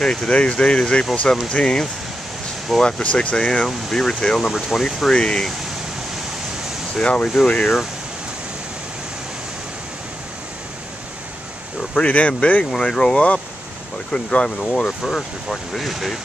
Okay, today's date is April 17th, a little after 6 a.m. Beaver tail number 23. See how we do here. They were pretty damn big when I drove up, but I couldn't drive in the water first before I can videotape.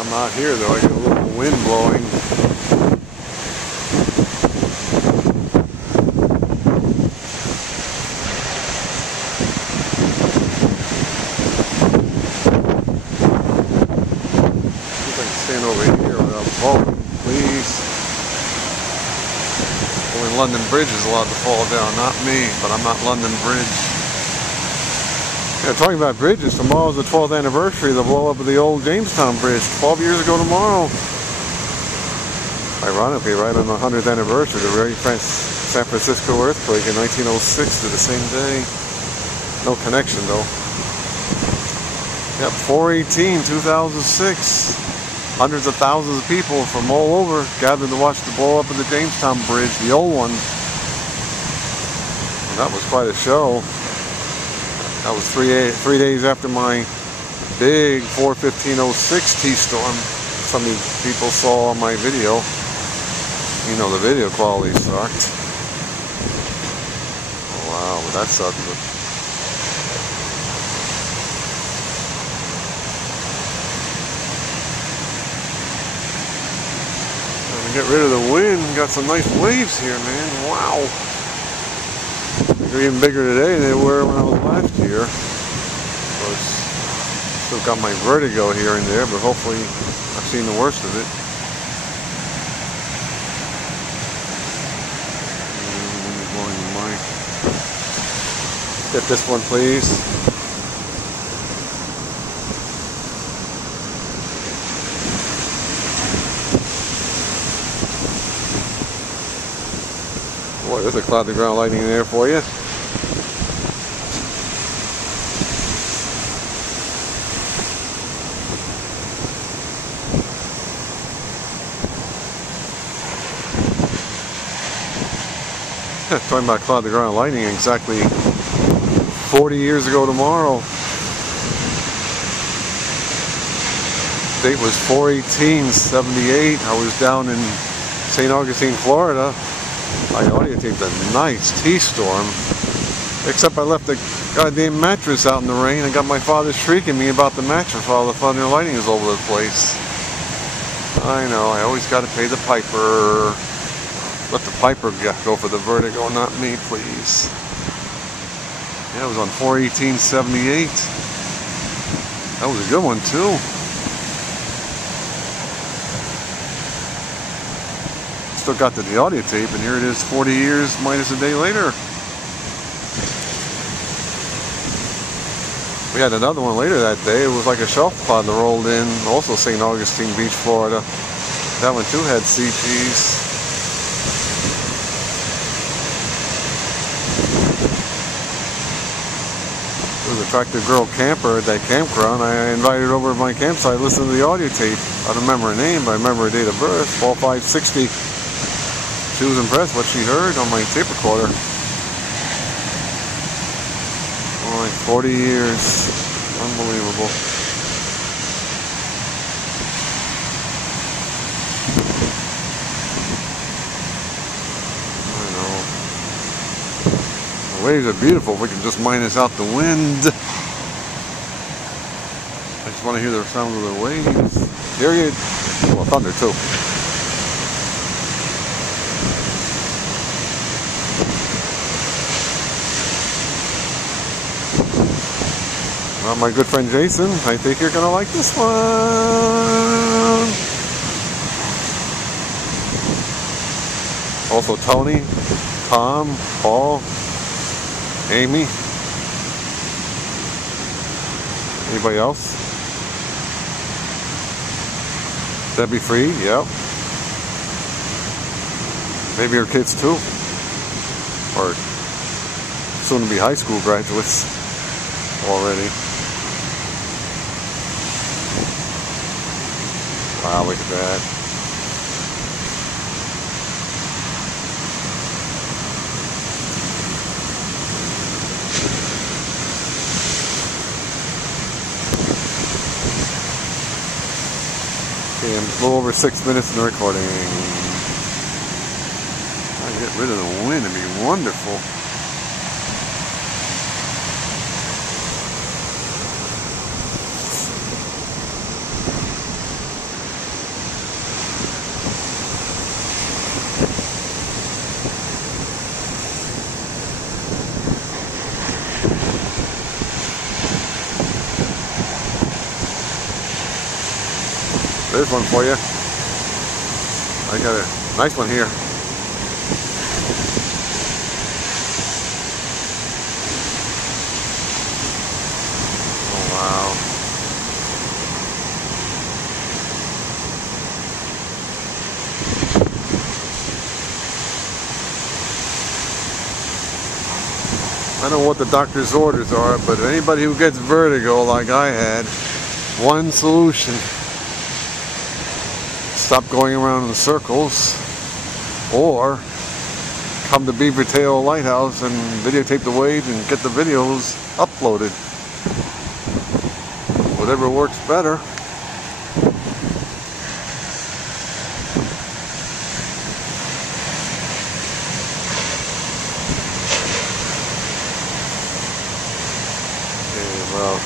I'm out here though, I get a little wind blowing. See if I can stand over here without falling, please. Only London Bridge is allowed to fall down, not me, but I'm not London Bridge. Yeah, talking about bridges, tomorrow's the 12th anniversary of the blow up of the old Jamestown Bridge, 12 years ago tomorrow. Ironically, right on the 100th anniversary of the very San Francisco earthquake in 1906 to the same day. No connection though. Yep, 4/18/2006. Hundreds of thousands of people from all over gathered to watch the blow up of the Jamestown Bridge, the old one. And that was quite a show. That was three days after my big 4/15/06 T-storm. Some of you people saw on my video. You know the video quality sucked. Oh, wow, but that sucked. Trying to get rid of the wind. Got some nice waves here, man. Wow. They're even bigger today than they were when I was last year. So still got my vertigo here and there, but hopefully I've seen the worst of it. Get this one, please. Boy, there's a cloud to ground lightning there for you. Talking about cloud to ground lightning, exactly 40 years ago tomorrow. Date was 4/18/78. I was down in St. Augustine, Florida. I audiotaped a nice T-storm, except I left the goddamn mattress out in the rain and got my father shrieking me about the mattress while the thunder and lightning is over the place. I know, I always got to pay the piper. Let the piper go for the vertigo, not me, please. Yeah, it was on 4/18/78. That was a good one too. Still got the audio tape, and here it is 40 years minus a day later. We had another one later that day. It was like a shelf cloud that rolled in, also St. Augustine Beach, Florida. That one too had CPs. There was an attractive girl camper at that campground. I invited her over to my campsite, listened to the audio tape. I don't remember her name, but I remember her date of birth, 12/5/60. She was impressed what she heard on my tape recorder. Oh, like 40 years. Unbelievable. I know. The waves are beautiful. We can just minus out the wind. I just want to hear the sound of the waves. Here you go. Well, thunder too. Well, my good friend Jason, I think you're going to like this one. Also Tony, Tom, Paul, Amy. Anybody else? Debbie Free, yep. Maybe her kids too. Or soon to be high school graduates already. Wow, look at that. Okay, I'm a little over 6 minutes in the recording. I get rid of the wind, it'd be wonderful. There's one for you. I got a nice one here. Oh wow. I don't know what the doctor's orders are, but anybody who gets vertigo like I had, one solution. Stop going around in circles, or come to Beaver Tail Lighthouse and videotape the waves and get the videos uploaded. Whatever works better. Okay, well,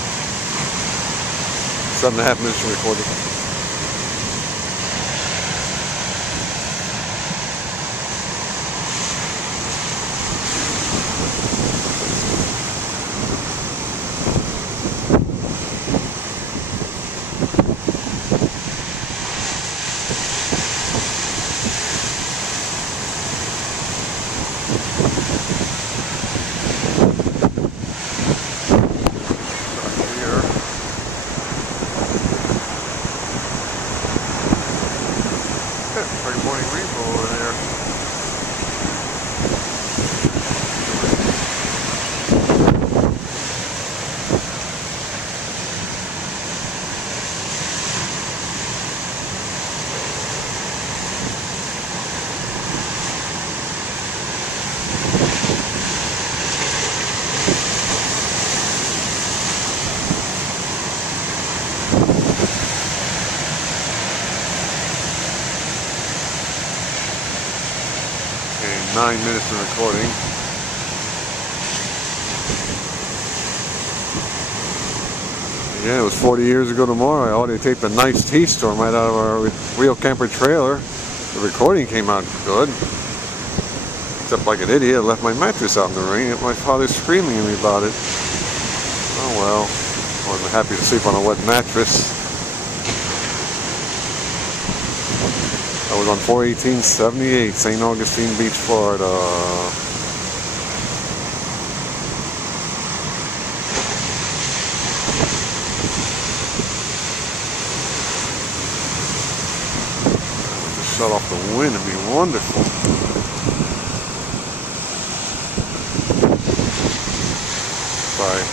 7.5 minutes of recording. Pretty morning rainbow over there. Okay, 9 minutes of recording. Yeah, it was 40 years ago tomorrow. I already taped a nice T-storm right out of our wheel camper trailer. The recording came out good. Except like an idiot, I left my mattress out in the rain. My father's screaming at me about it. Oh well. I wasn't happy to sleep on a wet mattress. I was on 4/18/78, St. Augustine Beach, Florida. Just shut off the wind, it'd be wonderful. Sorry.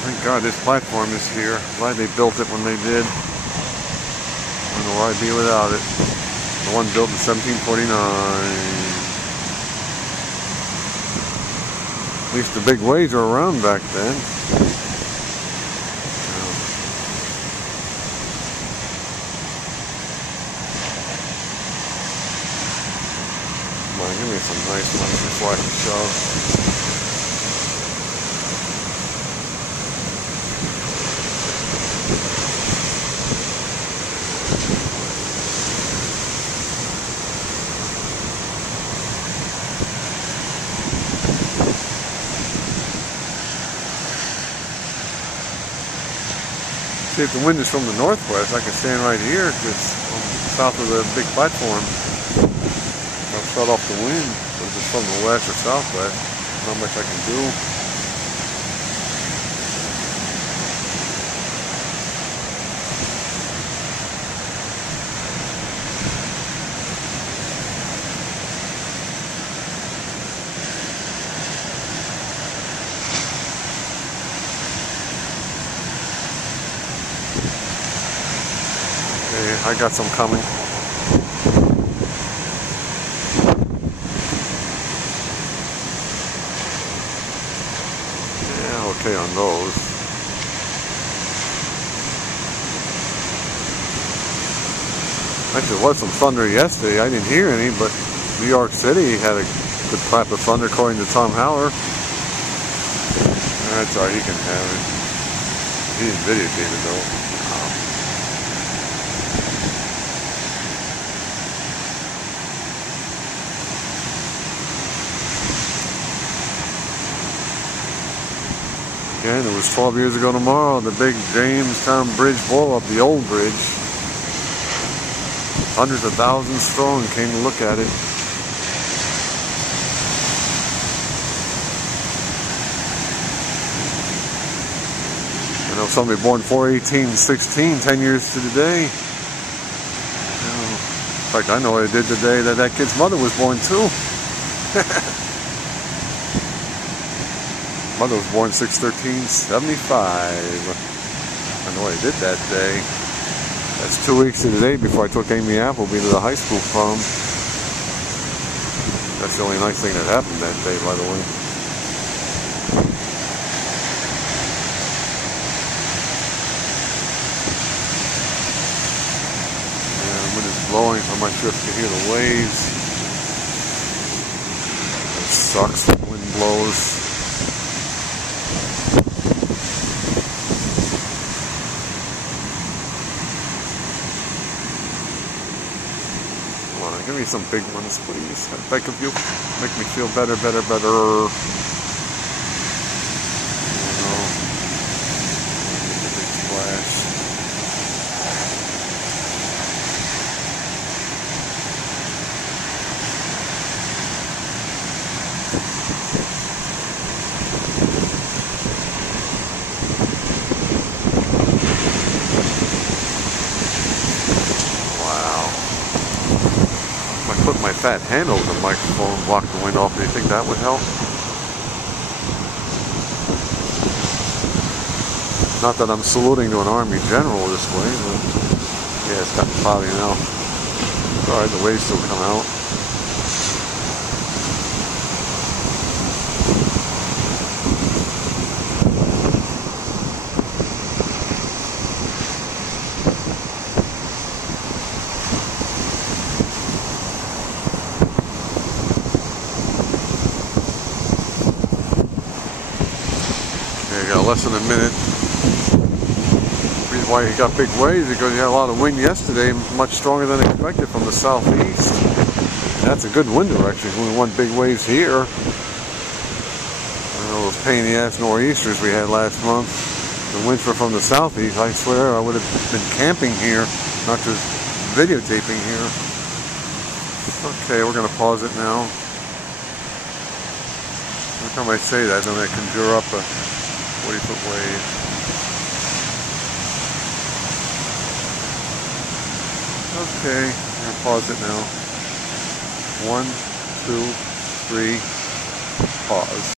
Thank God this platform is here. Glad they built it when they did. I don't know where I'd be without it. The one built in 1749. At least the big waves were around back then. Come on, give me some nice ones before I can shove. See, if the wind is from the northwest, I can stand right here, just south of the big platform. I'll shut off the wind. But if it's from the west or southwest, not much I can do. Okay, I got some coming. Okay on those. Actually, there was some thunder yesterday. I didn't hear any, but New York City had a good clap of thunder according to Tom Howard. That's all right, he can have it. He didn't videotape it though. Again, it was 12 years ago tomorrow, the big Jamestown Bridge blow-up, the old bridge. Hundreds of thousands strong came to look at it. You know, somebody born 4/18/16, 10 years to the day. You know, in fact, I know what I did the day that that kid's mother was born too. Mother was born 6/13/75. I know what I did that day. That's 2 weeks to the day before I took Amy Appleby to the high school prom. That's the only nice thing that happened that day, by the way. Yeah, the wind is blowing. I'm not sure if you can hear the waves. It sucks when the wind blows. Give me some big ones, please. I beg of you. Make me feel better. You know. Big splash. Put my fat hand over the microphone and block the wind off. Do you think that would help? Not that I'm saluting to an Army general this way, but yeah, it's gotten cloudy now. Alright, the waves still come out. Got less than a minute. The reason why you got big waves is because you had a lot of wind yesterday, much stronger than expected from the southeast. That's a good wind direction. We want big waves here. I don't know those pain in the ass nor'easters we had last month. The winds were from the southeast. I swear I would have been camping here, not just videotaping here. Okay, we're gonna pause it now. Every time I say that, then I conjure up a 40-foot wave. Okay, I'm gonna pause it now. 1, 2, 3, pause.